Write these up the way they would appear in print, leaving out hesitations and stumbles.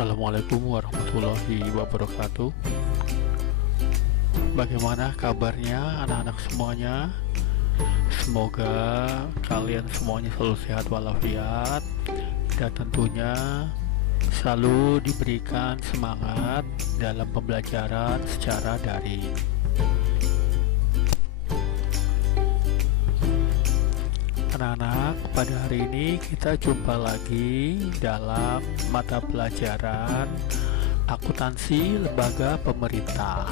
Assalamualaikum warahmatullahi wabarakatuh. Bagaimana kabarnya anak-anak semuanya? Semoga kalian semuanya selalu sehat walafiat dan tentunya selalu diberikan semangat dalam pembelajaran secara daring. Anak-anak, pada hari ini kita jumpa lagi dalam mata pelajaran akuntansi lembaga pemerintah.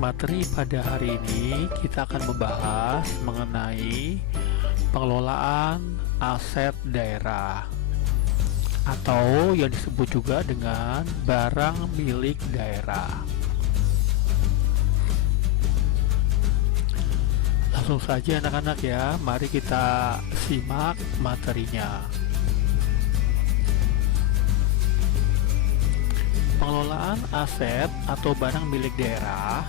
Materi pada hari ini kita akan membahas mengenai pengelolaan aset daerah atau yang disebut juga dengan barang milik daerah. Langsung saja anak-anak ya, mari kita simak materinya. Pengelolaan aset atau barang milik daerah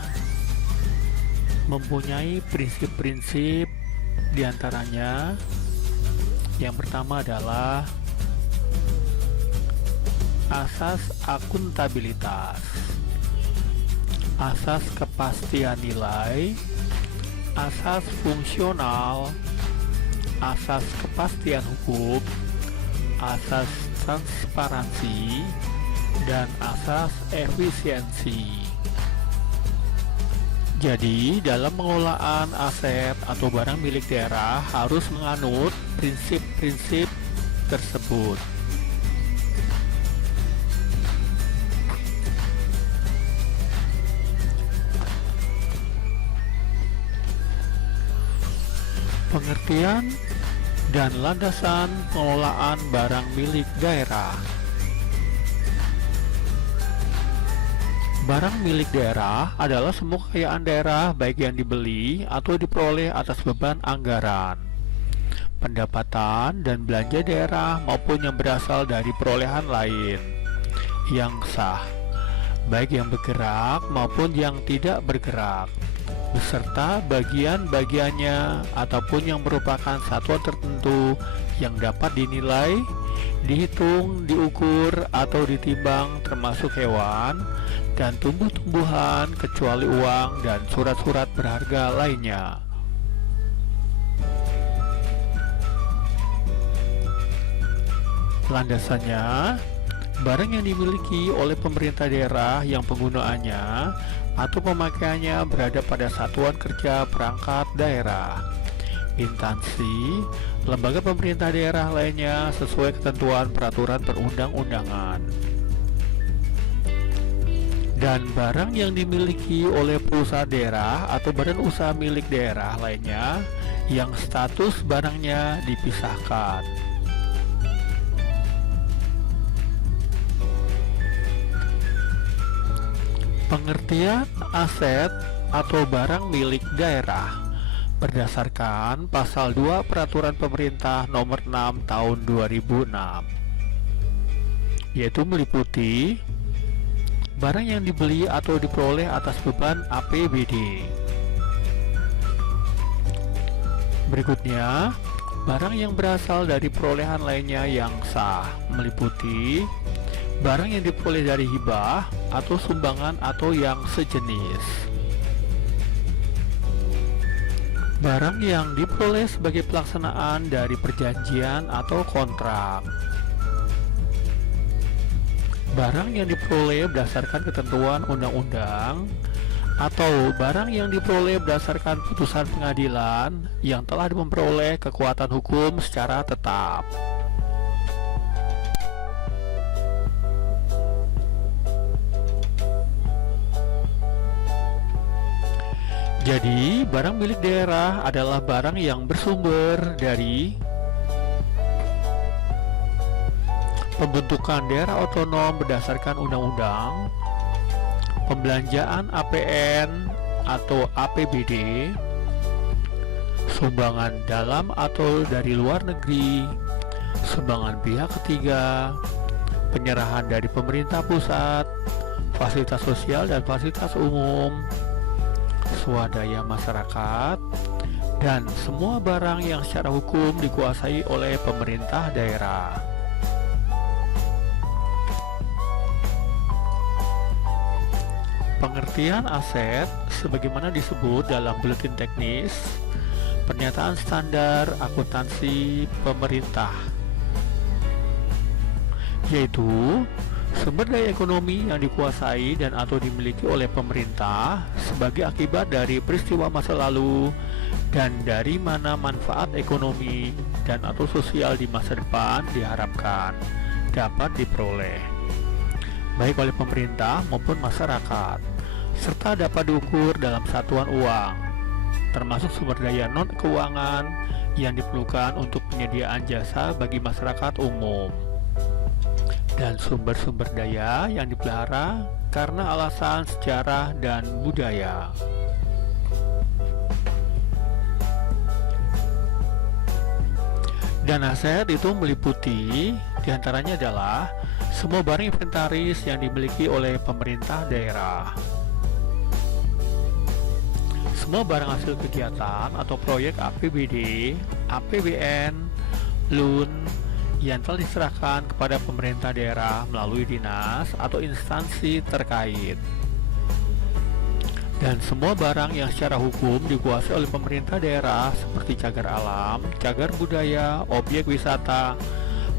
mempunyai prinsip-prinsip, diantaranya yang pertama adalah asas akuntabilitas, asas kepastian nilai, asas fungsional, asas kepastian hukum, asas transparansi, dan asas efisiensi. Jadi, dalam pengelolaan aset atau barang milik daerah harus menganut prinsip-prinsip tersebut. Pengertian dan landasan pengelolaan barang milik daerah. Barang milik daerah adalah semua kekayaan daerah baik yang dibeli atau diperoleh atas beban anggaran, pendapatan dan belanja daerah maupun yang berasal dari perolehan lain yang sah, baik yang bergerak maupun yang tidak bergerak, beserta bagian-bagiannya ataupun yang merupakan satuan tertentu yang dapat dinilai, dihitung, diukur, atau ditimbang termasuk hewan dan tumbuh-tumbuhan kecuali uang dan surat-surat berharga lainnya. Landasannya, barang yang dimiliki oleh pemerintah daerah yang penggunaannya atau pemakaiannya berada pada satuan kerja perangkat daerah, instansi, lembaga pemerintah daerah lainnya sesuai ketentuan peraturan perundang-undangan. Dan barang yang dimiliki oleh perusahaan daerah atau badan usaha milik daerah lainnya yang status barangnya dipisahkan. Pengertian aset atau barang milik daerah berdasarkan pasal 2 Peraturan Pemerintah Nomor 6 Tahun 2006, yaitu meliputi barang yang dibeli atau diperoleh atas beban APBD. Berikutnya, barang yang berasal dari perolehan lainnya yang sah, meliputi barang yang diperoleh dari hibah atau sumbangan atau yang sejenis. Barang yang diperoleh sebagai pelaksanaan dari perjanjian atau kontrak. Barang yang diperoleh berdasarkan ketentuan undang-undang atau barang yang diperoleh berdasarkan putusan pengadilan yang telah memperoleh kekuatan hukum secara tetap. Jadi, barang milik daerah adalah barang yang bersumber dari pembentukan daerah otonom berdasarkan undang-undang, pembelanjaan APN atau APBD, sumbangan dalam atau dari luar negeri, sumbangan pihak ketiga, penyerahan dari pemerintah pusat, fasilitas sosial dan fasilitas umum, swadaya masyarakat, dan semua barang yang secara hukum dikuasai oleh pemerintah daerah. Pengertian aset sebagaimana disebut dalam buletin teknis pernyataan standar akuntansi pemerintah, yaitu sumber daya ekonomi yang dikuasai dan atau dimiliki oleh pemerintah sebagai akibat dari peristiwa masa lalu dan dari mana manfaat ekonomi dan atau sosial di masa depan diharapkan dapat diperoleh baik oleh pemerintah maupun masyarakat, serta dapat diukur dalam satuan uang, termasuk sumber daya non-keuangan yang diperlukan untuk penyediaan jasa bagi masyarakat umum, dan sumber-sumber daya yang dipelihara karena alasan sejarah dan budaya. Dan aset itu meliputi diantaranya adalah semua barang inventaris yang dimiliki oleh pemerintah daerah, semua barang hasil kegiatan atau proyek APBD, APBN, LUN yang telah diserahkan kepada pemerintah daerah melalui dinas atau instansi terkait, dan semua barang yang secara hukum dikuasai oleh pemerintah daerah seperti cagar alam, cagar budaya, objek wisata,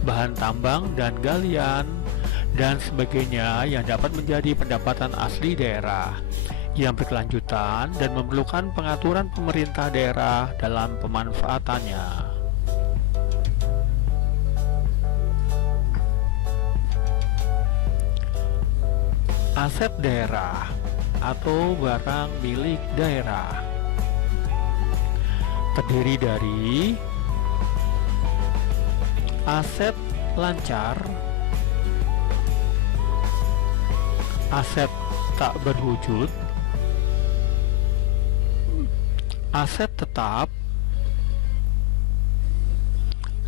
bahan tambang dan galian, dan sebagainya yang dapat menjadi pendapatan asli daerah yang berkelanjutan dan memerlukan pengaturan pemerintah daerah dalam pemanfaatannya. Aset daerah atau barang milik daerah terdiri dari aset lancar, aset tak berwujud, aset tetap,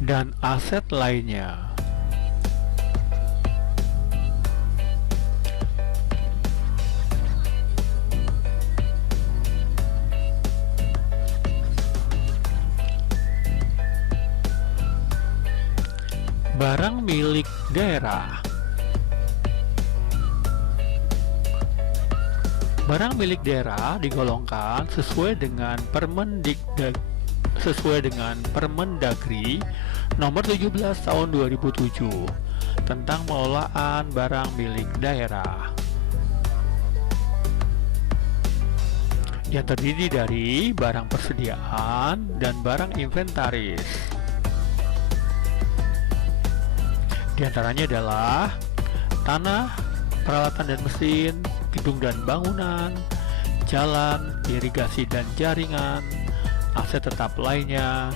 dan aset lainnya. Barang milik daerah. Barang milik daerah digolongkan sesuai dengan Permendagri nomor 17 tahun 2007 tentang pengelolaan barang milik daerah, yang terdiri dari barang persediaan dan barang inventaris. Di antaranya adalah tanah, peralatan dan mesin, gedung dan bangunan, jalan, irigasi dan jaringan, aset tetap lainnya,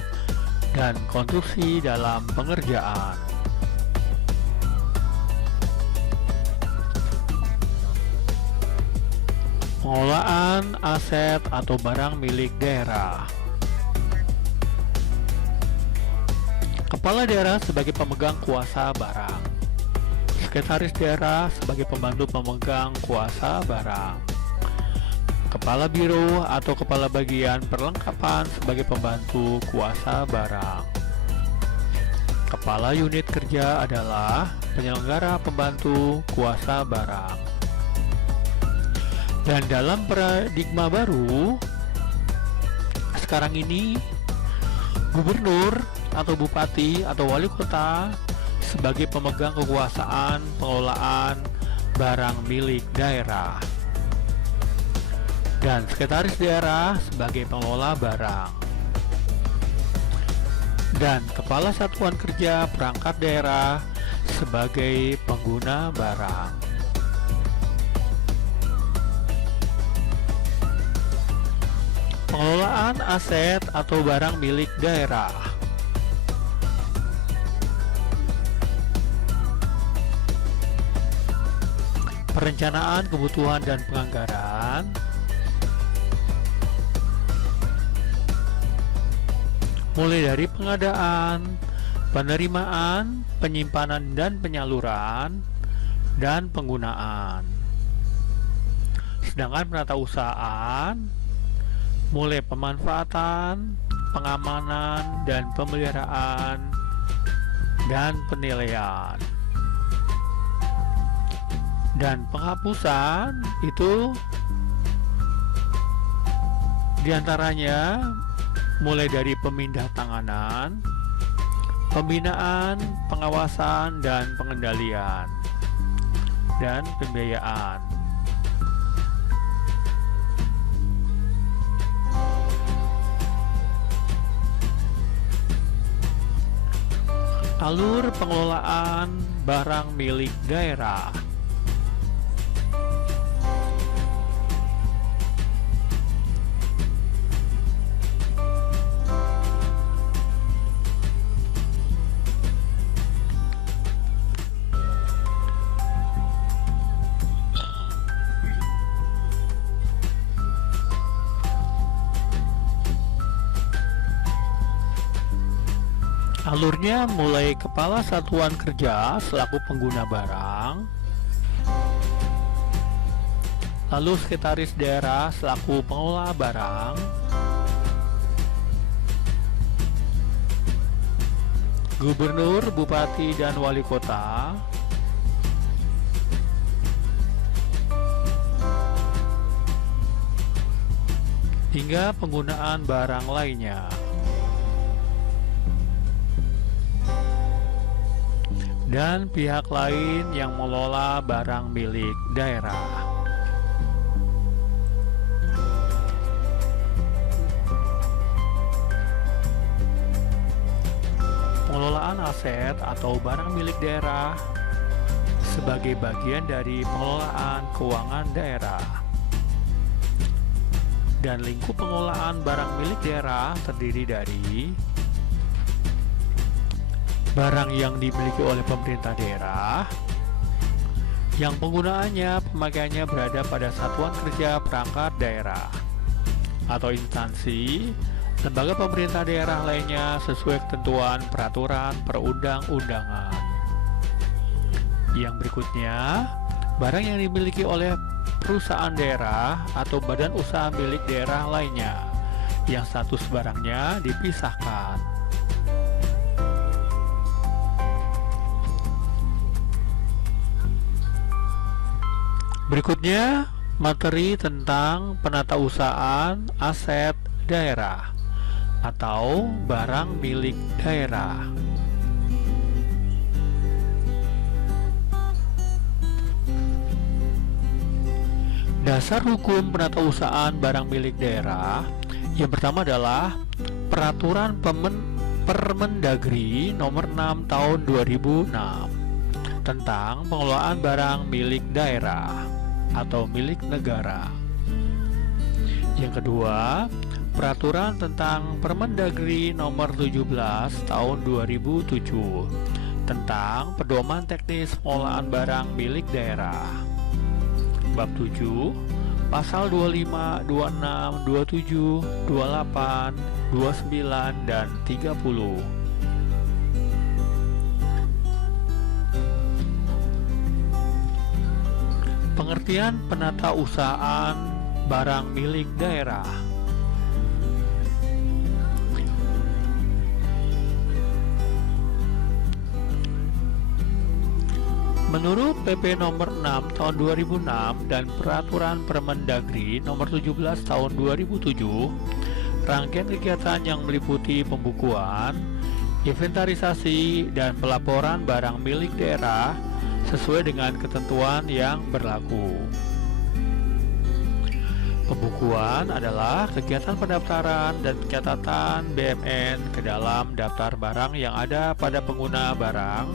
dan konstruksi dalam pengerjaan. Pengelolaan aset atau barang milik daerah. Kepala daerah sebagai pemegang kuasa barang, sekretaris daerah sebagai pembantu pemegang kuasa barang, kepala biro atau kepala bagian perlengkapan sebagai pembantu kuasa barang. Kepala unit kerja adalah penyelenggara pembantu kuasa barang. Dan dalam paradigma baru sekarang ini, gubernur atau bupati atau wali kota sebagai pemegang kekuasaan pengelolaan barang milik daerah, dan sekretaris daerah sebagai pengelola barang, dan kepala satuan kerja perangkat daerah sebagai pengguna barang. Pengelolaan aset atau barang milik daerah. Perencanaan kebutuhan dan penganggaran, mulai dari pengadaan, penerimaan, penyimpanan dan penyaluran, dan penggunaan. Sedangkan penatausahaan mulai pemanfaatan, pengamanan, dan pemeliharaan, dan penilaian. Dan penghapusan itu diantaranya mulai dari pemindah tanganan, pembinaan, pengawasan, dan pengendalian, dan pembiayaan. Alur pengelolaan barang milik daerah. Alurnya mulai Kepala Satuan Kerja selaku pengguna barang, lalu Sekretaris Daerah selaku pengelola barang, Gubernur, Bupati, dan Wali Kota, hingga penggunaan barang lainnya. Dan pihak lain yang mengelola barang milik daerah. Pengelolaan aset atau barang milik daerah sebagai bagian dari pengelolaan keuangan daerah. Dan lingkup pengelolaan barang milik daerah terdiri dari barang yang dimiliki oleh pemerintah daerah, yang penggunaannya pemakaiannya berada pada satuan kerja perangkat daerah atau instansi, lembaga pemerintah daerah lainnya sesuai ketentuan peraturan perundang-undangan. Yang berikutnya, barang yang dimiliki oleh perusahaan daerah atau badan usaha milik daerah lainnya, yang status barangnya dipisahkan. Berikutnya, materi tentang penatausahaan aset daerah atau barang milik daerah. Dasar hukum penatausahaan barang milik daerah yang pertama adalah Peraturan Permendagri Nomor 6 Tahun 2006 tentang pengelolaan barang milik daerah atau milik negara. Yang kedua, Peraturan tentang Permendagri Nomor 17 Tahun 2007 tentang pedoman teknis pengelolaan barang milik daerah. Bab 7, Pasal 25, 26, 27, 28, 29, dan 30. Pengertian penatausahaan barang milik daerah. Menurut PP Nomor 6 Tahun 2006 dan Peraturan Permendagri Nomor 17 Tahun 2007, rangkaian kegiatan yang meliputi pembukuan, inventarisasi, dan pelaporan barang milik daerah sesuai dengan ketentuan yang berlaku. Pembukuan adalah kegiatan pendaftaran dan pencatatan BMN ke dalam daftar barang yang ada pada pengguna barang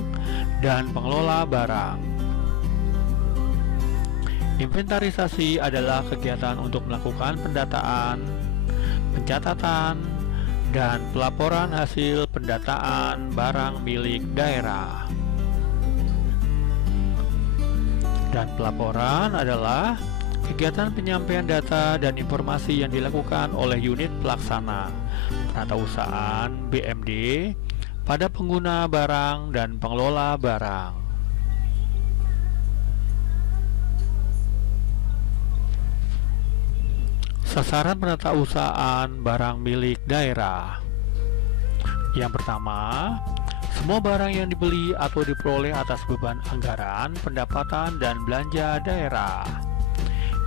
dan pengelola barang. Inventarisasi adalah kegiatan untuk melakukan pendataan, pencatatan, dan pelaporan hasil pendataan barang milik daerah. Dan pelaporan adalah kegiatan penyampaian data dan informasi yang dilakukan oleh unit pelaksana penatausahaan BMD pada pengguna barang dan pengelola barang. Sasaran penatausahaan barang milik daerah. Yang pertama, semua barang yang dibeli atau diperoleh atas beban anggaran, pendapatan, dan belanja daerah.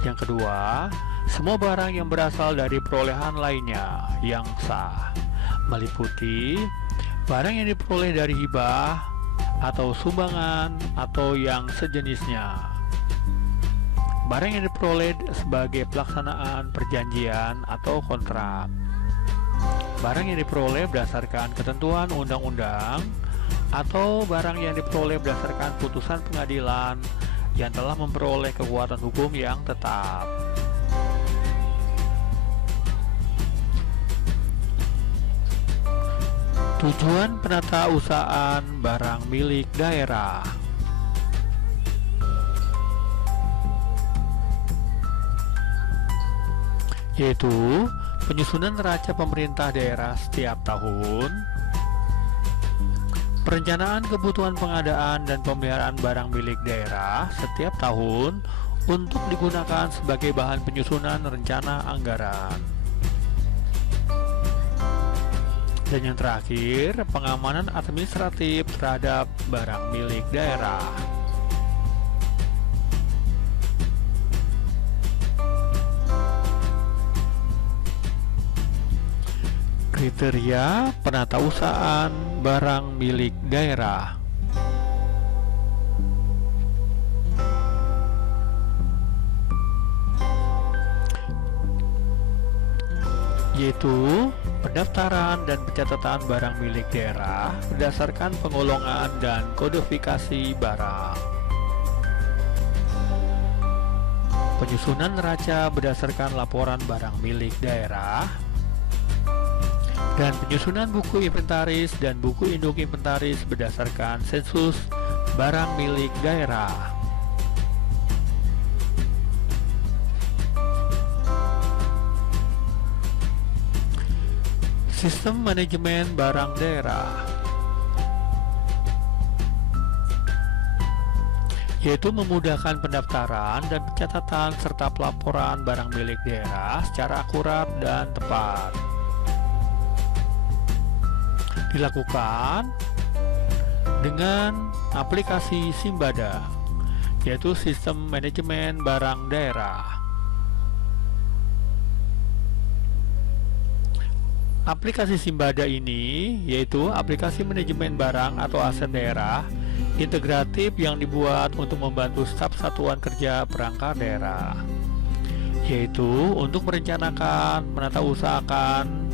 Yang kedua, semua barang yang berasal dari perolehan lainnya yang sah, meliputi barang yang diperoleh dari hibah atau sumbangan atau yang sejenisnya. Barang yang diperoleh sebagai pelaksanaan perjanjian atau kontrak. Barang yang diperoleh berdasarkan ketentuan undang-undang atau barang yang diperoleh berdasarkan putusan pengadilan yang telah memperoleh kekuatan hukum yang tetap. Tujuan penatausahaan barang milik daerah. Yaitu penyusunan neraca pemerintah daerah setiap tahun, perencanaan kebutuhan pengadaan dan pemeliharaan barang milik daerah setiap tahun untuk digunakan sebagai bahan penyusunan rencana anggaran. Dan yang terakhir, pengamanan administratif terhadap barang milik daerah. Kriteria penatausahaan barang milik daerah. Yaitu pendaftaran dan pencatatan barang milik daerah berdasarkan penggolongan dan kodifikasi barang. Penyusunan neraca berdasarkan laporan barang milik daerah, dan penyusunan buku inventaris dan buku induk inventaris berdasarkan sensus barang milik daerah. Sistem manajemen barang daerah, yaitu memudahkan pendaftaran dan pencatatan serta pelaporan barang milik daerah secara akurat dan tepat. Dilakukan dengan aplikasi Simbada, yaitu sistem manajemen barang daerah. Aplikasi Simbada ini yaitu aplikasi manajemen barang atau aset daerah integratif yang dibuat untuk membantu staf satuan kerja perangkat daerah, yaitu untuk merencanakan, menatausahakan,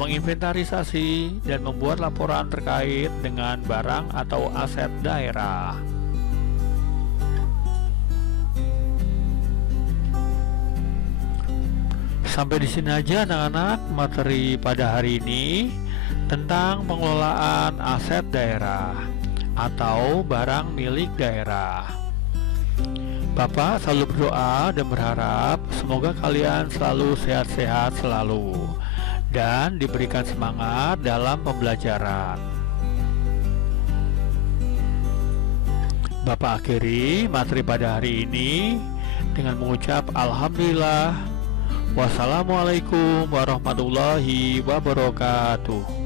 menginventarisasi, dan membuat laporan terkait dengan barang atau aset daerah. Sampai di sini aja anak-anak materi pada hari ini tentang pengelolaan aset daerah atau barang milik daerah. Bapak selalu berdoa dan berharap semoga kalian selalu sehat-sehat selalu dan diberikan semangat dalam pembelajaran. Bapak akhiri materi pada hari ini dengan mengucap Alhamdulillah. Wassalamualaikum warahmatullahi wabarakatuh.